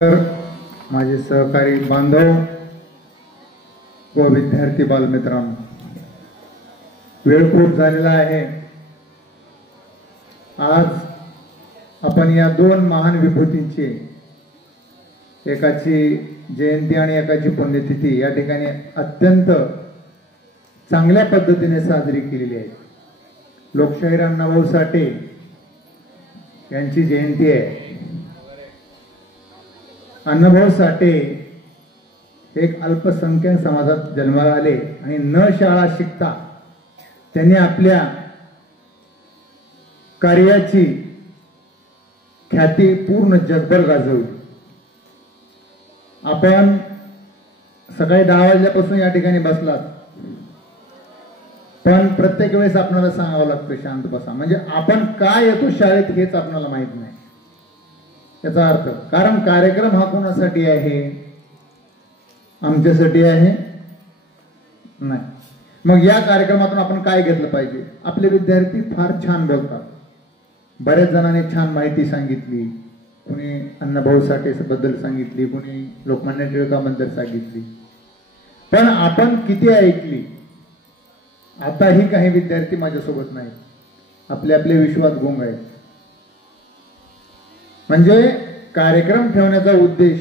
माझे सहकारी बांधव व विद्यार्थी बालमित्रांनो, वेळ खूप झालेला आहे। आज आपण या दोन महान विभूतींची, एकाची जयंती आणि एकाची पुण्यतिथी या ठिकाणी अत्यंत चांगल्या पद्धतीने साजरी केलेली आहे। लोकशाहीर अण्णाभाऊ साठे यांची जयंती आहे। अण्णाभाऊ साठे एक अल्पसंख्याक समाजात जन्माला आले आणि न शाळा शिकता त्यांनी आपल्या कार्याची ख्याती पूर्ण जगभर गाजवली। आपण सकाळी 10 वाजल्यापासून या ठिकाणी बसलात, पण प्रत्येक वेळेस आपल्याला सांगावं लागतं शांत बसा, म्हणजे आपण का येतो शाळेत हेच आपल्याला माहित नाही। याचा अर्थ, कारण कार्यक्रम हा कोणासाठी आहे? आमच्यासाठी आहे नाही। मग या कार्यक्रमातून आपण काय घेतलं पाहिजे? आपले विद्यार्थी फार छान बोलतात, बऱ्याच जणांनी छान माहिती सांगितली, कोणी अण्णाभाऊ साठे बद्दल सांगितली, कोणी लोकमान्य टिळकांबद्दल सांगितली, पण आपण किती ऐकली? आताही काही विद्यार्थी माझ्यासोबत नाही, आपले आपले विश्वात गुंग आहेत। म्हणजे कार्यक्रम ठेवण्याचा उद्देश,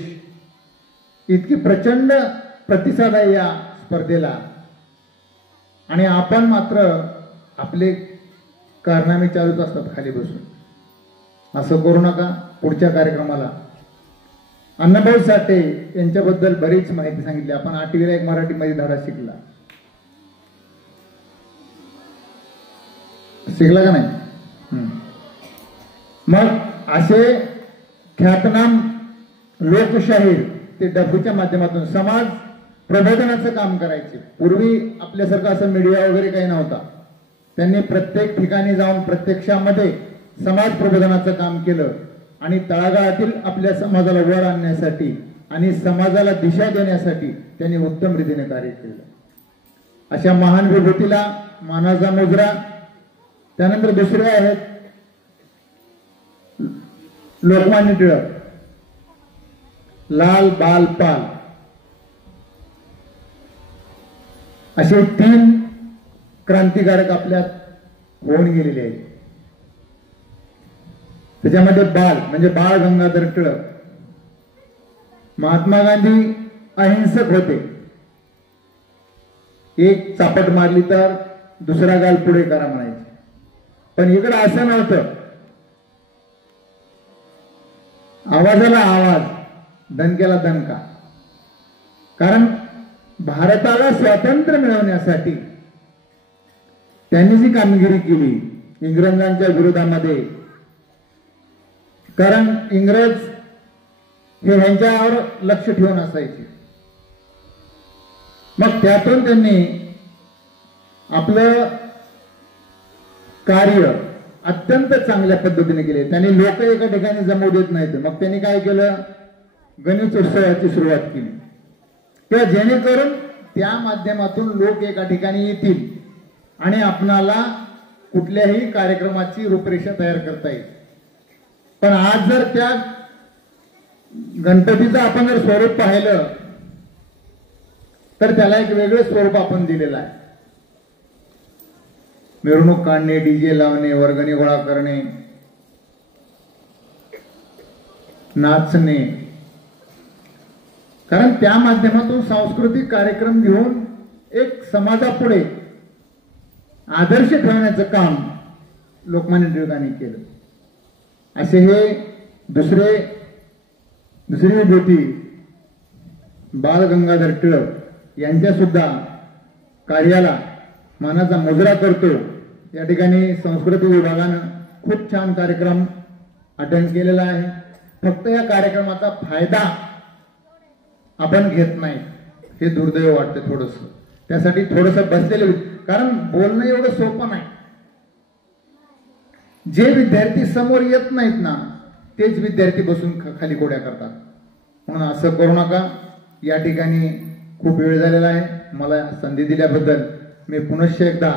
इतकी प्रचंड प्रतिसाद आहे या स्पर्धेला, आणि आपण मात्र आपले कारनामे चालूच असतात खाली बसून। असं करू नका। पुढच्या कार्यक्रमाला अण्णाभाऊ साठे यांच्याबद्दल बरीच माहिती सांगितली। आपण 8वीला एक मराठीमध्ये धडा शिकला का नाही? मग असे ख्यातनाम लोकशाहीर ते डफूच्या माध्यमातून समाज प्रबोधनाचं काम करायचे। पूर्वी आपल्यासारखं असं मीडिया वगैरे काही नव्हता। त्यांनी प्रत्येक ठिकाणी जाऊन प्रत्यक्षामध्ये समाज प्रबोधनाचं काम केलं आणि तळागाळातील आपल्या समाजाला वर आणण्यासाठी आणि समाजाला दिशा देण्यासाठी त्यांनी उत्तम रीतीने कार्य केलं। अशा महान विभूतीला मानाचा मुजरा। त्यानंतर दुसरे आहेत लोकमान्य टिळक, लाल बाल पाल, असे 3 क्रांतिकारक आपल्यात होऊन गेलेले आहेत। त्याच्यामध्ये बाल म्हणजे बाळ गंगाधर टिळक। महात्मा गांधी अहिंसक होते, एक चापट मारली तर दुसरा गाल पुढे करा म्हणायचे, पण इकडे असं नव्हतं। आवाजाला आवाज, दणक्याला दणका। कारण भारताला स्वातंत्र्य मिळवण्यासाठी त्यांनी जी कामगिरी केली इंग्रजांच्या विरोधामध्ये, कारण इंग्रज हे ह्यांच्यावर लक्ष ठेवून असायचे, मग त्यातून त्यांनी आपलं कार्य अत्यंत चांगल्या पद्धतीने केले। त्यांनी लोक एका ठिकाणी जमवू देत नाहीत। मग त्यांनी काय केलं? गणेश उत्सवाची सुरुवात केली, किंवा जेणेकरून त्या माध्यमातून लोक एका ठिकाणी येतील आणि आपणाला कुठल्याही कार्यक्रमाची रूपरेषा तयार करता येईल। पण आज जर त्या गणपतीचं आपण जर स्वरूप पाहिलं तर त्याला एक वेगळं स्वरूप आपण दिलेलं आहे। मिरवणूक काढणे, डीजे लावणे, वर्गणी गोळा करणे, नाचणे, कारण त्या माध्यमातून सांस्कृतिक कार्यक्रम घेऊन एक समाजापुढे आदर्श ठेवण्याचं काम लोकमान्य टिळकांनी केलं। असे हे दुसरी विभूती बाळ गंगाधर टिळक यांच्या सुद्धा कार्याला मानाचा मुजरा करतो। या ठिकाणी संस्कृती विभागानं खूप छान कार्यक्रम अटेंड केलेला आहे। फक्त या कार्यक्रमाचा फायदा आपण घेत नाही, हे दुर्दैव वाटतं थोडस। त्यासाठी थोडस बसलेले, कारण बोलणं एवढं सोपं नाही। जे विद्यार्थी समोर येत नाहीत ना, तेच विद्यार्थी बसून खाली कोड्या करतात। म्हणून असं करू नका। या ठिकाणी खूप वेळ झालेला आहे। मला संधी दिल्याबद्दल मी पुनश्च एकदा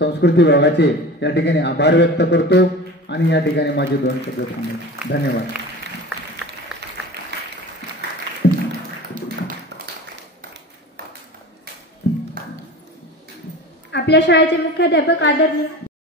संस्कृती विभागाचे या ठिकाणी आभार व्यक्त करतो आणि या ठिकाणी माझे 2 शब्द थांबवतो। धन्यवाद। आपल्या शाळेचे मुख्याध्यापक आदरणीय